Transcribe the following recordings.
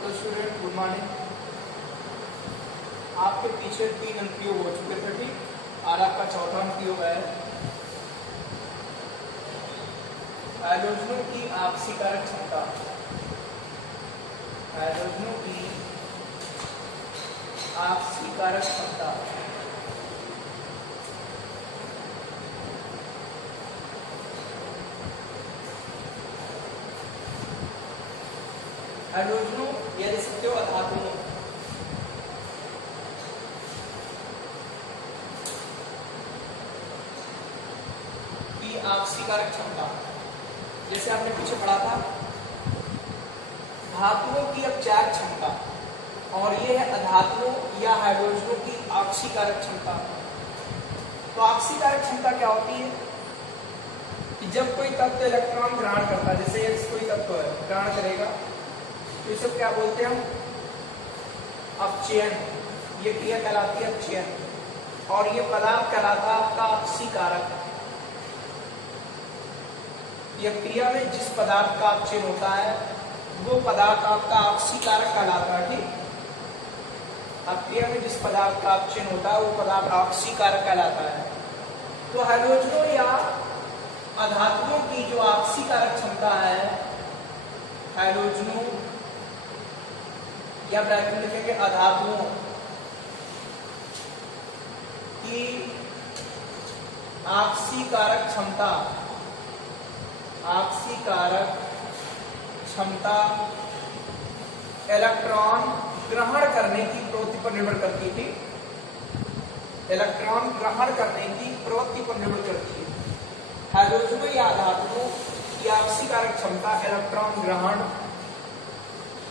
तो student good morning. आपके पीछे 3 अनुप्रयोग हो चुके थे, ठीक। और आपका चौथा अनुप्रयोग है हाइड्रोजनों की आपसी कारक क्षमता। हाइड्रोजनों की आपसी कारक क्षमता। हाइड्रोजनों या लिख सकते हो अधातुओं की आपसी कारक क्षमता। जैसे आपने पीछे पढ़ा था धातुओं की अपचायक क्षमता, और ये है अधातुओं या हाइड्रोजनों की आपसी कारक क्षमता। तो आपसी कारक क्षमता क्या होती है कि जब कोई तत्व इलेक्ट्रॉन ग्रहण करता है, जैसे X कोई तत्व है ग्रहण करेगा, तो इसे क्या बोलते हैं हम? अपचयन। ये क्रिया कहलाती है अपचयन, और ये पदार्थ कहलाता है आपका आपसी कारक। यह क्रिया में जिस पदार्थ का अपचयन होता है वो पदार्थ आपका आपसी कारक कहलाता है, ठीक। अब क्रिया में जिस पदार्थ का अपचयन होता है वो पदार्थ आपसी कारक कहलाता है। तो हाइड्रोजनों या अधातुओं की जो आपसी कारक क्षमता है, हाइड्रोजनों या ब्रैकेट में लिखेंगे अधातुओं की आपसी कारक क्षमता। आपसी कारक क्षमता इलेक्ट्रॉन ग्रहण करने की प्रवृत्ति पर निर्भर करती है, ठीक। इलेक्ट्रॉन ग्रहण करने की प्रवृत्ति पर निर्भर करती है। हाइड्रोजनों या धातुओं की आपसी कारक क्षमता इलेक्ट्रॉन ग्रहण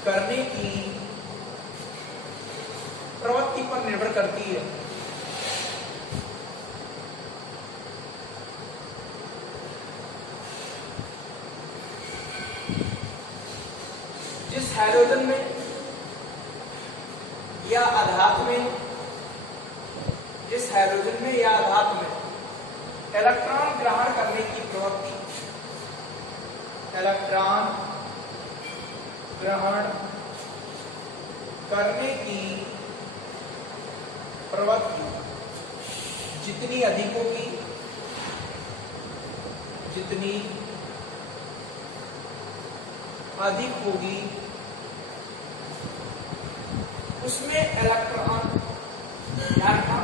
करने की प्रवृत्ति पर निर्भर करती है। जिस हाइड्रोजन में या आधात में, जिस हाइड्रोजन में या आधात में इलेक्ट्रॉन ग्रहण करने की प्रवृत्ति, इलेक्ट्रॉन ग्रहण करने की प्रवृत्ति जितनी अधिक होगी, जितनी अधिक होगी उसमें इलेक्ट्रॉन, ध्यान रखना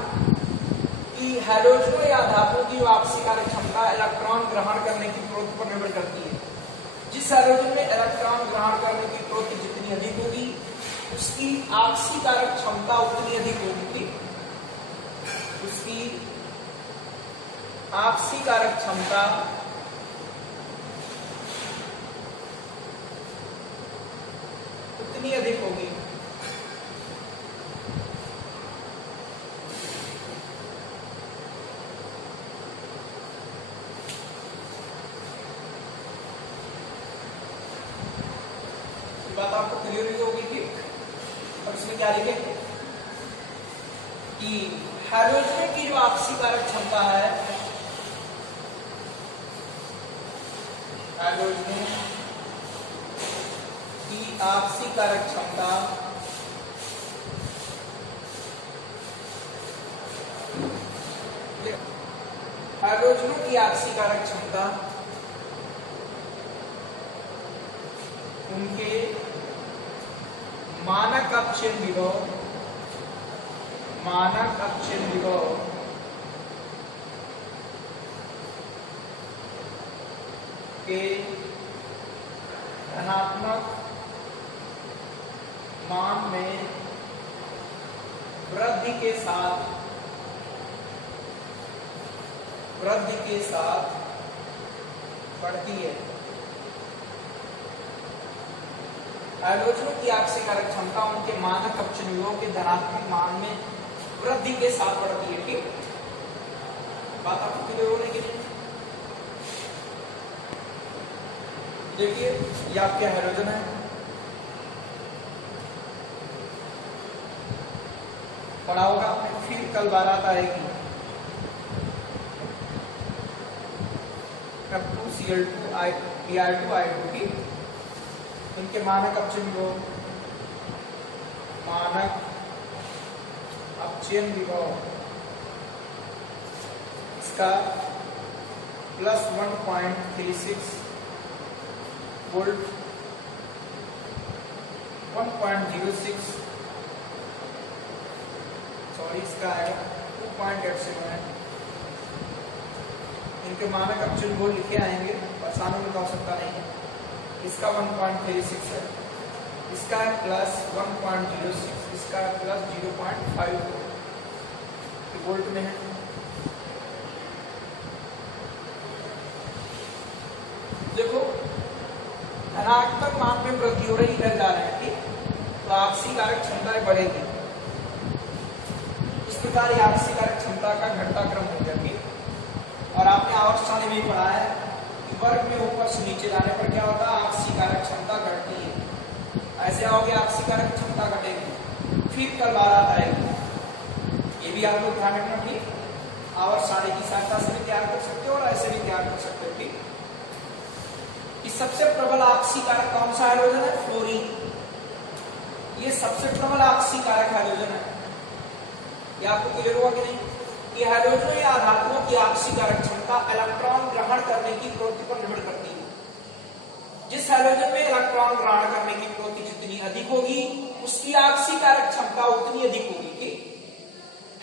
कि हाइड्रोजनों या धातुओं की आपसी कारक क्षमता इलेक्ट्रॉन ग्रहण करने की प्रवृत्ति पर निर्भर करती है। जिस हाइड्रोजन में इलेक्ट्रॉन ग्रहण करने की प्रवृत्ति जितनी अधिक होगी उसकी आपसी कारक क्षमता उतनी अधिक होगी। उसकी आपसी कारक क्षमता उतनी अधिक होगी। बात आपको क्लियर ही होगी, ठीक। और इसमें क्या लिखेंगे कि हाइड्रोजन की जो आपसी कारक क्षमता है, हाइड्रोजन की आपसी कारक क्षमता हाइड्रोजनों की आपसी कारक क्षमता उनके मानक अपचयन विभव, मानक अपचयन विभव के धनात्मक मान में वृद्धि के साथ बढ़ती है। हाइड्रोजनों की आपसी कारक क्षमता उनके मानक अपचयन विभव के धनात्मक मान में वृद्धि के साथ बढ़ती है, ठीक। बात आपको क्लियर होने के लिए देखिए, ये आपके हाइड्रोजन है, पढ़ा होगा आपने, फिर कल बारात आएगी Cl2 Br2 I2 की, इनके मानक अपचयन विभव मानक अपचयन विभव इसका +1.36 वोल्ट 1.06 सॉरी इसका आएगा 2.87 है। इनके मानक अपचयन वोल्ट लिखे आएंगे, परेशानी में आवश्यकता नहीं है। इसका 1.36 है, इसका है +1.06, इसका है +0.5 वोल्ट में है। देखो धनात्मक मान में वृद्धि हो रही इधर जा रहे हैं, ठीक, तो आपसी कारक क्षमता बढ़ेगी। इस प्रकार ये आपसी कारक क्षमता का घटता क्रम हो गया, ठीक। और आपने आवर्त सारणी में पढ़ा है कि वर्ग में ऊपर से नीचे जाने पर क्या होता है, आपसी कारक क्षमता घटती है। ऐसे आओगे आपसी कारक क्षमता घटेगी, फिर कल बारात आएगी। ये भी आपको ध्यान रखना, ठीक। आवर्त सारणी की सहायता से भी तैयार कर सकते हो और ऐसे भी तैयार कर सकते हो, ठीक। सबसे प्रबल आपसी कारक कौन सा हाइड्रोजन है, फ्लोरीन। ये सबसे प्रबल आपसी कारक हाइड्रोजन है। ये आपको क्लियर हुआ कि नहीं? ये हाइड्रोजन या धातुओं की आपसी कारक क्षमता इलेक्ट्रॉन ग्रहण करने की प्रवृत्ति पर निर्भर करती है। जिस हाइड्रोजन में इलेक्ट्रॉन ग्रहण करने की प्रवृत्ति जितनी अधिक होगी उसकी आपसी कारक क्षमता उतनी अधिक होगी, ठीक।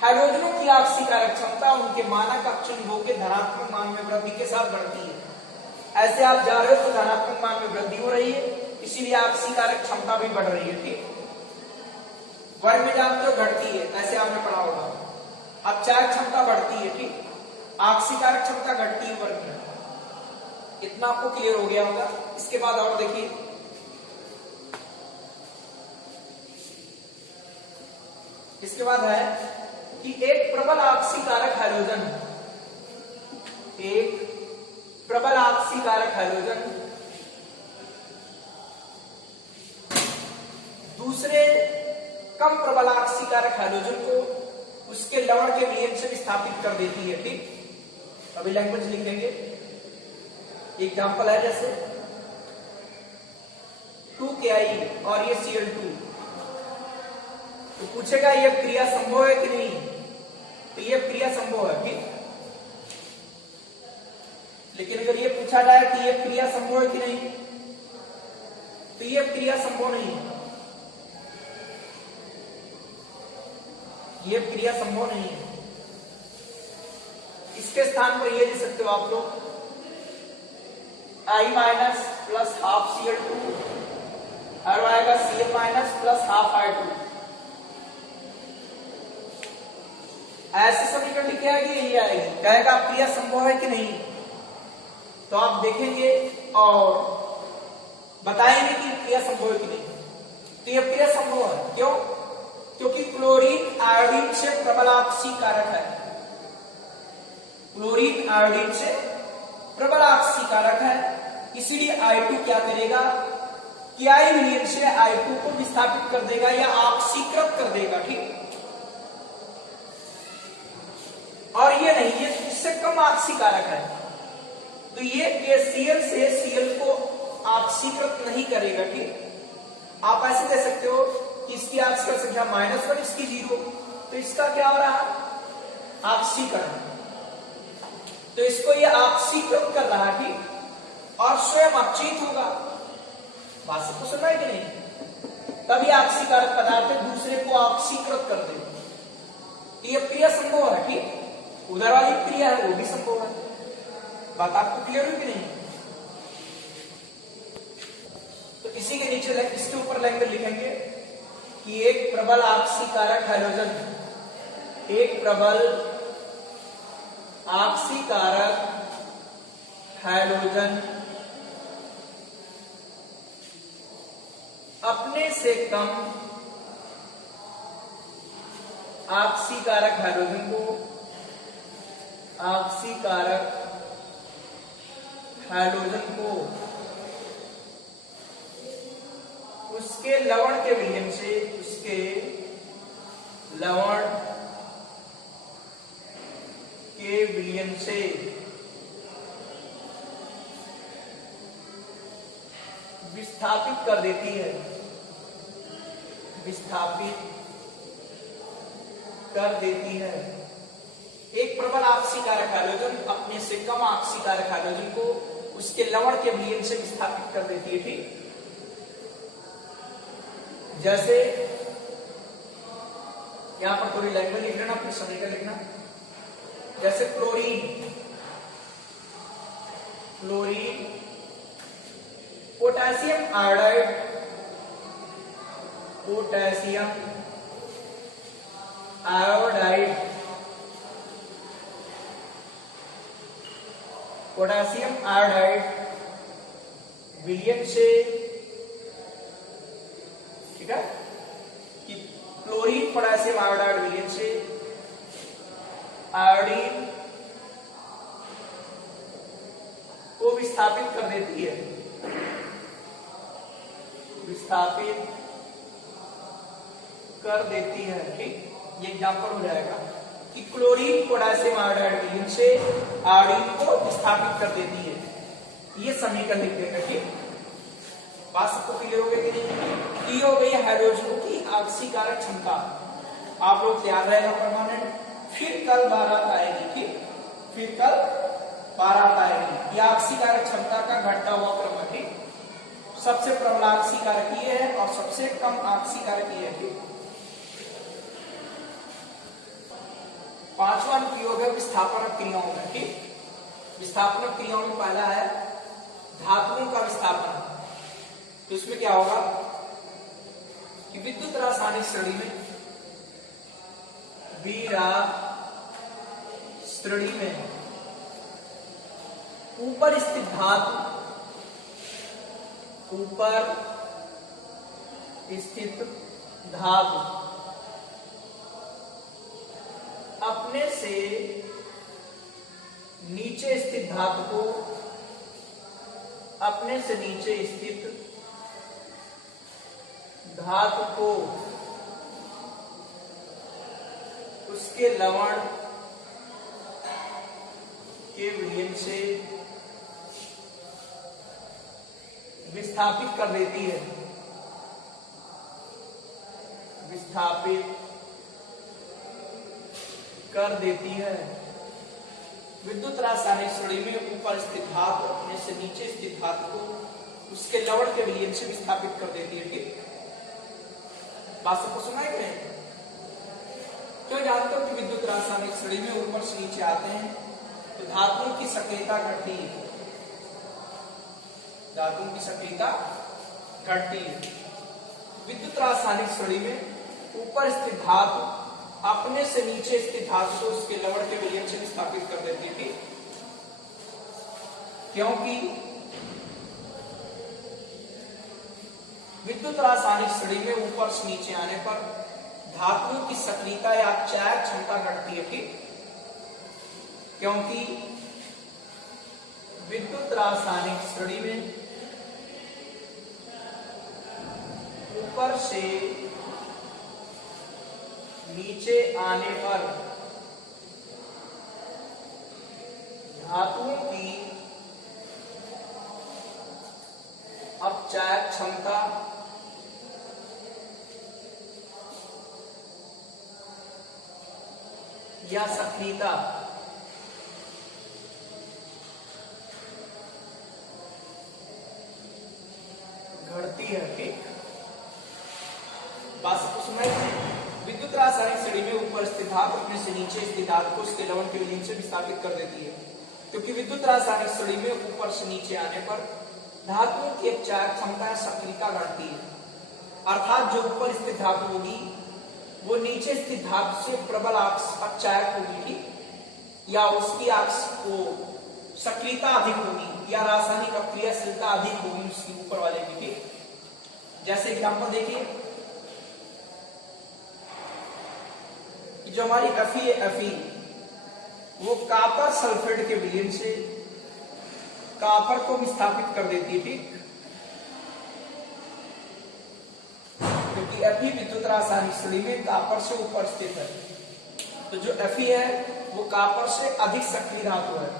हाइड्रोजनों की आपसी कारक क्षमता उनके मानक अपचयन भोग के धनात्मक मान में वृद्धि के साथ बढ़ती है। ऐसे आप जा रहे हो तो धनात्मक मान में वृद्धि हो रही है, इसीलिए आपसी कारक क्षमता भी बढ़ रही है, ठीक। वर्ग में जानते हो घटती है, ऐसे आपने पढ़ा होगा। अब चार क्षमता बढ़ती है, ठीक, आपसी कारक क्षमता घटती है वर्ग में। इतना आपको क्लियर हो गया होगा। इसके बाद और देखिए, इसके बाद है कि एक प्रबल आपसी कारक हाइड्रोजन, एक प्रबल आपसी कारक हाइड्रोजन दूसरे कम प्रबल आपसी कारक हाइड्रोजन को उसके लवण के विलयन से विस्थापित कर देती है, ठीक। अभी लैंग्वेज लिखेंगे। एग्जांपल है जैसे 2Ki और ये Cl2, तो पूछेगा ये क्रिया संभव है कि नहीं, तो ये क्रिया संभव है, ठीक। लेकिन अगर ये पूछा जाए कि ये क्रिया संभव है कि नहीं, तो ये क्रिया संभव नहीं है। ये क्रिया संभव नहीं है। इसके स्थान पर ये लिख सकते हो आप लोग I- प्लस हाफ Cl2 और आएगा Cl- प्लस हाफ I2। ऐसे समीकरण लिखे आएगी, यही आएगी। कहेगा क्रिया संभव है कि नहीं, तो आप देखेंगे और बताएंगे कि क्रिया संभव है कि नहीं। तो यह क्रिया संभव है, क्यों? क्योंकि क्लोरीन आयोडीन से प्रबल आपसी कारक है। क्लोरीन आयोडीन से प्रबल आपसी कारक है, इसीलिए I2 क्या करेगा कि I विलयन से I2 को विस्थापित कर देगा या आपसीकृत कर देगा, ठीक। और ये नहीं, ये इससे कम आपसी कारक है, तो ये Cl से Cl को आपसीकृत नहीं करेगा, ठीक। आप ऐसे कह सकते हो कि इसकी आपसी संख्या -1, इसकी 0, तो इसका क्या हो रहा है, आपसीकरण। तो इसको ये आपसीकृत कर रहा है, ठीक, और स्वयं अपचित होगा। बात से तो सुना है कि नहीं? तभी आपसी कारक पदार्थ दूसरे को आपसीकृत कर दे। ये क्रिया संभव है, ठीक। उधर वाली क्रिया है वो भी संभव है। बात आपको क्लियर हुई कि नहीं? तो इसी के नीचे इसके ऊपर लैंग्वेज लिखेंगे कि एक प्रबल आपसी कारक हाइड्रोजन, एक प्रबल आपसी कारक हाइड्रोजन अपने से कम आपसी कारक हाइड्रोजन को आपसी कारक हाइड्रोजन को उसके लवण के विलयन से उसके लवण के विलयन से विस्थापित कर देती है। विस्थापित कर देती है। एक प्रबल आक्सीकारक हाइड्रोजन अपने से कम आक्सीकारक हाइड्रोजन को उसके लवण के विलयन से विस्थापित कर देती है। ठीक, जैसे यहां पर थोड़ी लैंग्वेज लिख लेना, फिर समझ कर लिखना। जैसे chlorine, potassium iodide, potassium iodide विलयन से, ठीक है, कि क्लोरीन पोटेशियम आयोडाइड विलयन से आयोडीन को विस्थापित कर देती है, ठीक, ये एग्जांपल हो जाएगा कि क्लोरीन पोटेशियम आयोडाइड विलयन से आयोडीन को विस्थापित कर देती है। ये समीकरण लिख देगा। ठीक, बात सबको क्लियर हो गई कि नहीं? दी हो गई हाइड्रोजनों की आक्सीकारक क्षमता, आप लोग याद रहेगा परमानेंट। फिर कल बारात आएगी। ठीक, फिर कल बारात आएगी। यह आक्सीकारक क्षमता का घटता हुआ क्रम है। ठीक, सबसे प्रबल आक्सीकारक ये है और सबसे कम आक्सीकारक ये है। ठीक, पांचवा अनुप्रयोग है विस्थापन क्रियाओं में। ठीक, विस्थापन क्रियाओं में पहला है धातुओं का विस्थापन। तो इसमें क्या होगा कि विद्युत रासायनिक श्रेणी में, श्रेणी में ऊपर स्थित धातु, अपने से नीचे स्थित धातु को, उसके लवण के विलयन से विस्थापित कर देती है। विद्युत रासायनिक श्रेणी में ऊपर स्थित धातु अपने से नीचे स्थित धातु को उसके लवण के विलयन से विस्थापित कर देती है। ठीक, बात सबको सुनाई गई? क्यों जानते हो कि विद्युत रासायनिक श्रेणी में ऊपर से नीचे आते हैं तो धातुओं की सक्रियता घटती है। विद्युत रासायनिक श्रेणी में ऊपर स्थित धातु अपने से नीचे स्थित धातु को उसके लवण के विलयन से विस्थापित कर देती थी, क्योंकि विद्युत रासायनिक श्रेणी में ऊपर से नीचे आने पर धातुओं की सक्रियता या चायक क्षमता घटती है। ठीक, क्योंकि विद्युत रासायनिक श्रेणी में ऊपर से नीचे आने पर धातुओं की अपचायक क्षमता या सक्रियता घटती है। ठीक, बात को सुनाई? विद्युत रासायनिक श्रेणी में ऊपर स्थित धातु अपने से नीचे स्थित धातु को उसके लवण के विलयन से विस्थापित कर देती है, क्योंकि विद्युत रासायनिक श्रेणी में ऊपर से नीचे आने पर धातुओं की अपचायक क्षमता या सक्रियता घटती है। अर्थात जो ऊपर स्थित धातु होगी वो नीचे स्थित धातु से प्रबल अपचायक होगी या उसकी सक्रियता अधिक होगी या रासायनिक अक्रियाशीलता अधिक होगी उसकी ऊपर वाले की। जैसे एग्जांपल देखिए, जो हमारी Fe वो कॉपर सल्फेट के विलयन से कॉपर को विस्थापित कर देती है। ठीक, क्योंकि Fe विद्युत रासायनिक श्रेणी में कॉपर से ऊपर स्थित है, तो जो Fe है वो कॉपर से अधिक सक्रिय धातु है।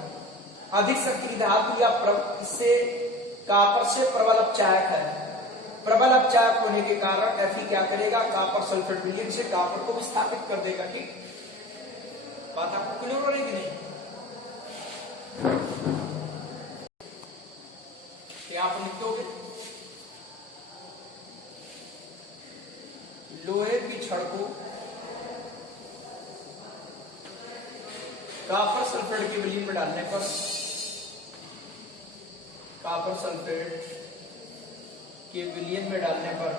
अधिक सक्रिय धातु या इससे कॉपर से प्रबल अपचायक है, प्रबल अपचायक होने के कारण Fe क्या करेगा, कॉपर सल्फेट विलयन से कॉपर को विस्थापित कर देगा। ठीक, बात आपको क्लियर हो रही कि नहीं? क्या आप लिखोगे, लोहे की छड़ को कॉपर सल्फेट के विलयन में डालने पर, कॉपर सल्फेट के विलयन में डालने पर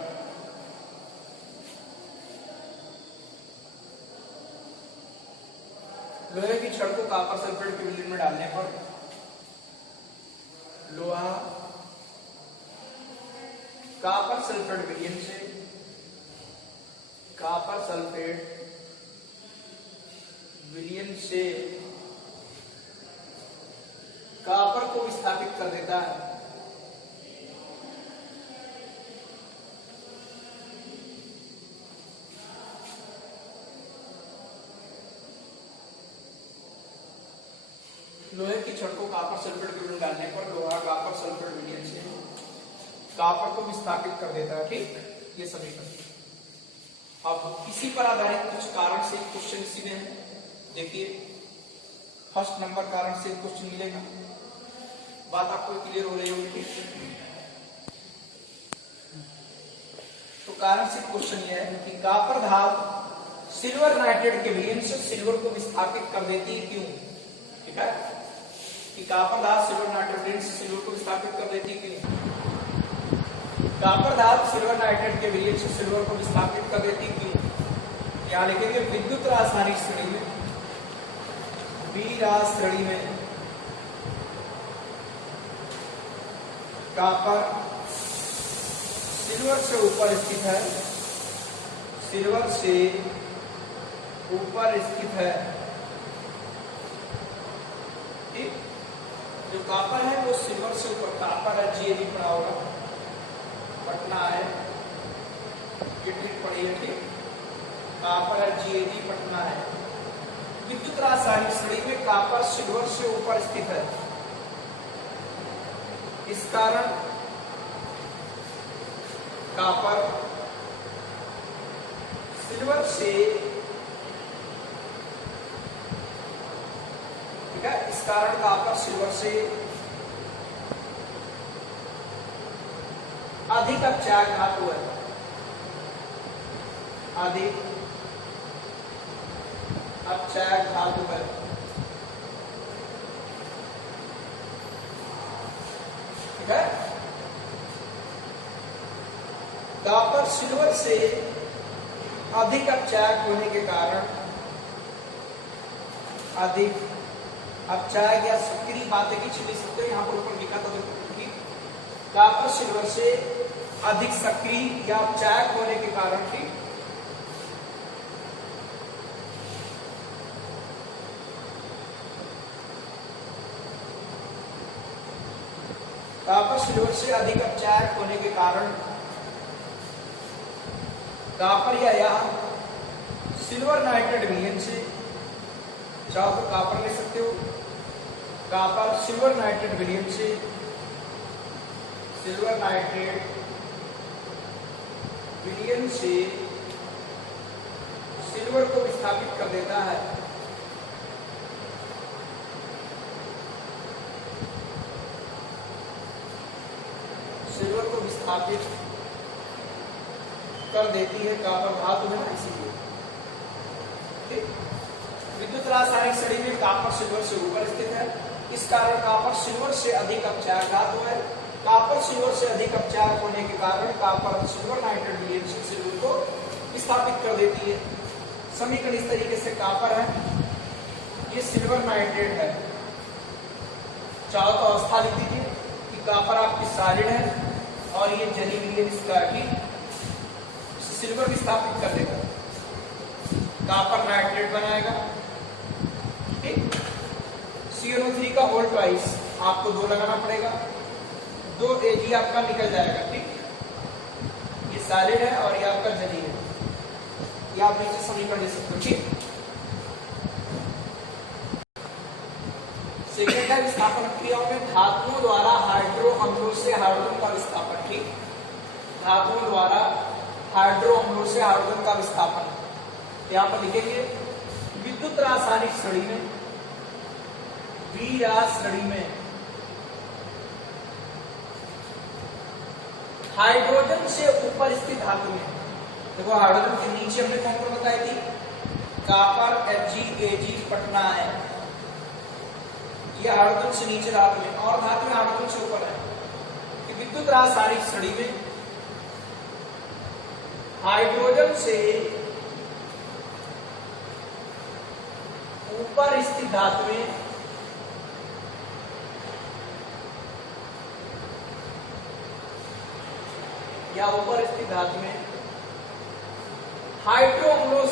लोहे की छड़ को कॉपर सल्फेट के विलयन में डालने पर लोहा कॉपर सल्फेट विलयन से, कॉपर सल्फेट विलयन से कॉपर को विस्थापित कर देता है। लोहे की छड़ को कॉपर सल्फेट के विलयन डालने पर लोहा कॉपर सल्फेट विलयन से कॉपर को विस्थापित कर देता है। ठीक, ये समीकरण। अब इसी पर आधारित कुछ कारण से क्वेश्चन इसी में है। देखिए, फर्स्ट नंबर कारण से क्वेश्चन मिलेगा, बात आपको क्लियर हो रही होगी। ठीक, तो कारण से क्वेश्चन यह है कि कॉपर धातु सिल्वर नाइट्रेट के विलयन से सिल्वर को विस्थापित कर देती है। क्यों? ठीक है, कि कॉपर धातु सिल्वर नाइट्रेट से सिल्वर को विस्थापित कर देती है। क्यों? कॉपर धातु सिल्वर नाइट्रेट के विलयन से सिल्वर को विस्थापित कर देती है। क्यों? यहां लिखेंगे विद्युत रासायनिक श्रेणी में, बीरास श्रेणी में कॉपर सिल्वर से ऊपर स्थित है, सिल्वर से ऊपर स्थित है। ठीक, जो कॉपर है वो सिल्वर से ऊपर, कॉपर है जीएडी पड़ा होगा, पटना है, पड़ी है। ठीक, कॉपर है जीएडी पटना है। विद्युत रासायनिक श्रेणी में कॉपर सिल्वर से ऊपर स्थित है, इस कारण कॉपर सिल्वर से, ठीक है, इस कारण कॉपर सिल्वर से अधिक अपचायक धातु है, अधिक अपचायक धातु है। ठीक है, कॉपर सिल्वर से अधिक अपचायक होने के कारण, अधिक अपचायक या सक्रिय बातें भी छिड़ी सकते हैं। यहां पर ऊपर लिखा था देखो, कॉपर सिल्वर से अधिक सक्रिय या अपचायक होने के कारण, ठीक, कॉपर सिल्वर से अधिक अपचायक होने के कारण कॉपर या सिल्वर नाइट्रेट विलयन से, चाहो तो कॉपर ले सकते हो, कॉपर सिल्वर नाइट्रेट विलयन से, सिल्वर नाइट्रेट विलयन से सिल्वर को विस्थापित कर देता है। सिल्वर को विस्थापित कर देती है, कॉपर धातु है ना, इसीलिए। ठीक, विद्युत रासायनिक श्रेणी में कॉपर सिल्वर से ऊपर स्थित है, इस कारण कॉपर सिल्वर से अधिक अपचायक धातु है। कॉपर सिल्वर से अधिक अपचायक होने के कारण कॉपर सिल्वर नाइट्रेट विलयन से सिल्वर को विस्थापित कर देती है। समीकरण इस तरीके से, कॉपर है, ये सिल्वर नाइट्रेट है, चाहो तो अवस्था लिख दीजिए कि कॉपर आपकी सॉलिड है और ये जली विलयन इसका की सिल्वर विस्थापित कर देगा, कॉपर नाइट्रेट बनाएगा। ठीक, CnO3 का होल ट्वाइस आपको 2 लगाना पड़ेगा, 2 Ag आपका निकल जाएगा। ठीक, ये सॉलिड है और ये आपका जली है, ये आप नीचे समीकरण दे सकते हो। ठीक, सेकेंड है विस्थापन क्रियाओं में धातुओं द्वारा हाइड्रो अम्लों से हाइड्रोजन का विस्थापन। ठीक, धातुओं द्वारा हाइड्रो अम्लों से हाइड्रोजन का विस्थापन। यहाँ पर लिखेंगे विद्युत रासायनिक श्रेणी में, वीरा श्रेणी में हाइड्रोजन से ऊपर स्थित धातु में, देखो हाइड्रोजन के नीचे हमने कौन कौन बताई थी, कॉपर Ag पटना है, ये हाइड्रोजन से नीचे धातु में, और धातु में हाइड्रोजन से ऊपर है। कि विद्युत रासायनिक श्रेणी में हाइड्रोजन से ऊपर स्थित धातु में या ऊपर स्थित धातु में हाइड्रो अम्लों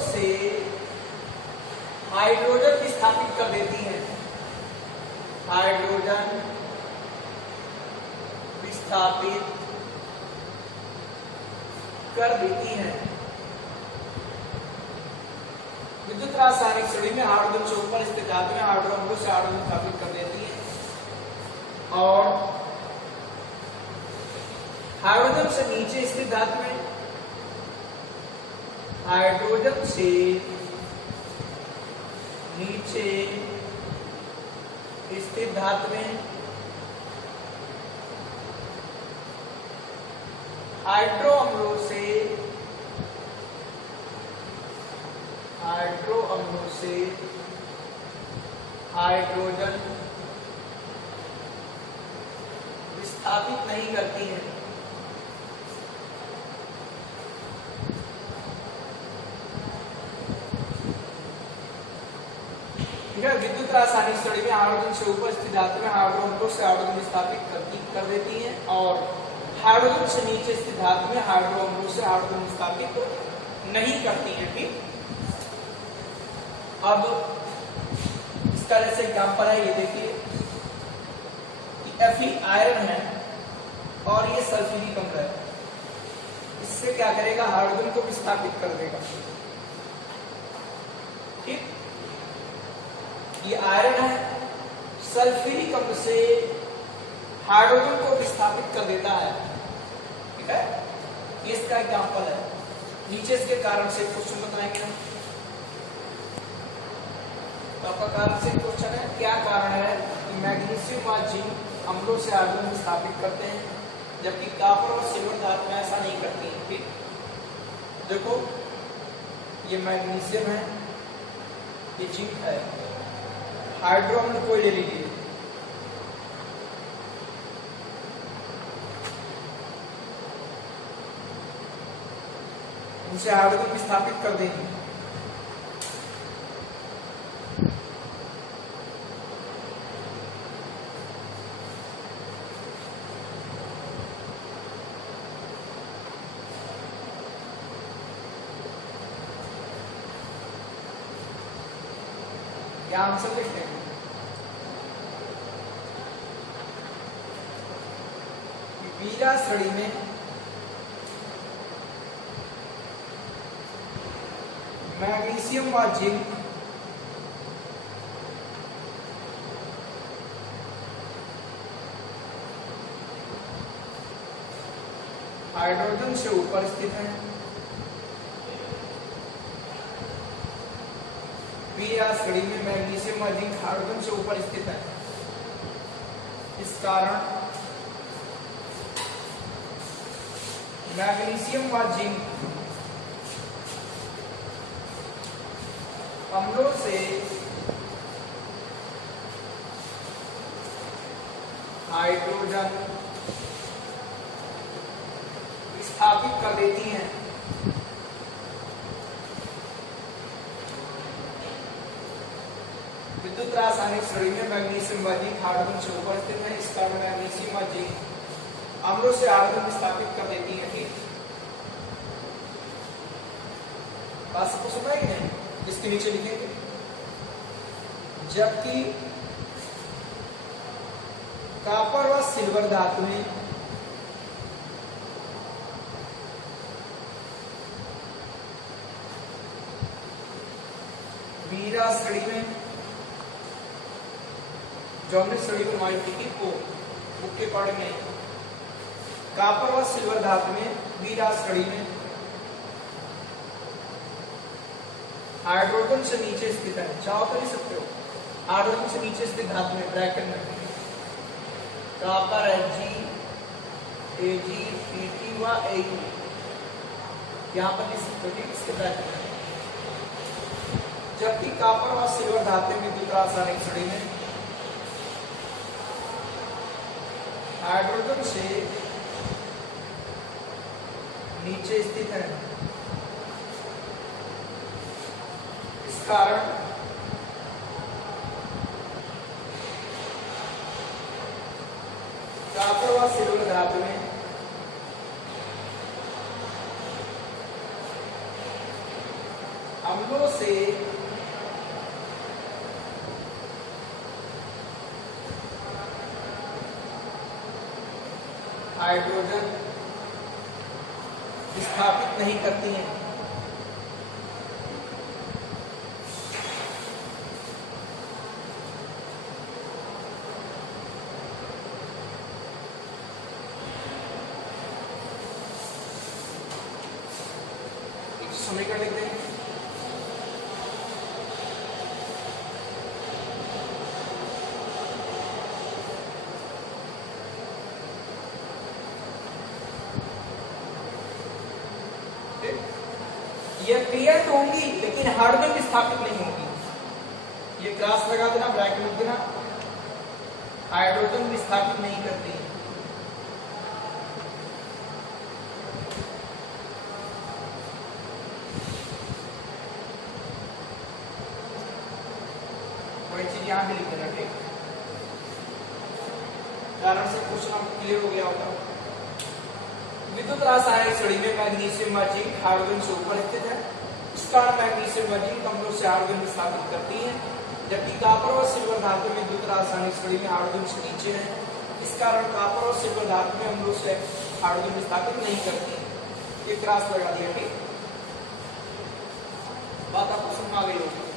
से हाइड्रोजन विस्थापित कर देती हैं, हाइड्रोजन विस्थापित कर देती हैं। विद्युत रासायनिक श्रेणी में हाइड्रोजन से ऊपर स्थित धातु में हाइड्रो अम्लों से हाइड्रोजन विस्थापित कर देती है, और हाइड्रोजन से नीचे स्थित धातु में हाइड्रोजन से नीचे स्थित धातु में हाइड्रो अम्लों से हाइड्रोजन विस्थापित नहीं करती है। विद्युत रासायनिक श्रेणी में हाइड्रोजन से ऊपर स्थित धातु में हाइड्रो अम्लों से हाइड्रोजन विस्थापित कर देती हैं, और हाइड्रोजन से नीचे स्थित धातु में हाइड्रो अम्लों से हाइड्रोजन विस्थापित नहीं करती हैं। ठीक, अब इस तरह से एग्जाम्पल है, ये देखिए Fe आयरन है और ये सल्फ्यूरिक अम्ल है, इससे क्या करेगा, हाइड्रोजन को विस्थापित कर देगा। ठीक, ये आयरन है, सल्फ्यूरिक अम्ल से हाइड्रोजन को विस्थापित कर देता है। ठीक है, ये इसका एग्जाम्पल है। नीचे इसके कारण से क्वेश्चन बताएंगे ना, तो आपका कारण से क्वेश्चन है, क्या कारण है कि मैग्नीशियम व जिंक अम्लों से हाइड्रोजन विस्थापित करते हैं, जबकि कॉपर और सिल्वर धातु में ऐसा नहीं करती है। ठीक, देखो ये मैग्नीशियम है, ये जिंक है, हाइड्रो अम्ल कोई ले लीजिए, उसे हाइड्रोजन विस्थापित कर देंगे। क्या आंसर लिखते हैं, वीरा श्रेणी में मैग्नीशियम व जिंक हाइड्रोजन से ऊपर स्थित है, वीरा श्रेणी में मैग्नीशियम व जिंक हाइड्रोजन से ऊपर स्थित है। इस कारण मैग्नीशियम व जिंक अम्लों से हाइड्रोजन विस्थापित कर देती हैं। विद्युत रासायनिक श्रेणी में मैग्नीशियम व जिंक हाइड्रोजन से ऊपर स्थित है, इस कारण मैग्नीशियम व जिंक अम्लों से हाइड्रोजन विस्थापित कर देती है। ठीक, बात सबको सुना ही नहीं, इसके नीचे लिखेंगे, जबकि कॉपर व सिल्वर धातु में वीरा श्रेणी में जो हमने स्टडी बनवाई थी वो बुक के अकॉर्डिंग नहीं। कॉपर व सिल्वर धातु में बीरा स्टडी में हाइड्रोजन से नीचे स्थित है, चाहो तो नहीं सकते हो, हाइड्रोजन से नीचे स्थित धातु में ब्रैकेट में कॉपर Ag, Ag, Pt व Ag यहाँ पर लिख सकते हो, ठीक, इसके ब्रैकेट में। जबकि कॉपर व सिल्वर धातु में विद्युत रासायनिक श्रेणी में हाइड्रोजन से नीचे स्थित है, इस कारण कॉपर व सिल्वर धातु में अम्लों से हाइड्रोजन स्थापित नहीं करती हैं। समीकरण लिख दें। यह क्रिया तो होंगी लेकिन हाइड्रोजन स्थापित नहीं होगी। ये क्रॉस लगा देना, ब्रैकेट लिख देना, हाइड्रोजन स्थापित नहीं करती। कोई चीज यहां भी लिख देना, ठीक, कारण से क्वेश्चन क्लियर हो गया होगा। विद्युत रासायनिक श्रेणी में मैग्नीशियम व जिंक हाइड्रोजन से ऊपर स्थित है, इस कारण मैग्नीशियम व जिंक अम्लों से हाइड्रोजन स्थापित करती हैं, जबकि कॉपर और सिल्वर धातु में विद्युत रासायनिक श्रेणी में हाइड्रोजन से नीचे है, इस कारण कॉपर और सिल्वर धातु में अम्लों से हाइड्रोजन स्थापित नहीं करती। ये क्रॉस लगा दिया, ठीक, बात आपको समझ आ गई होगी।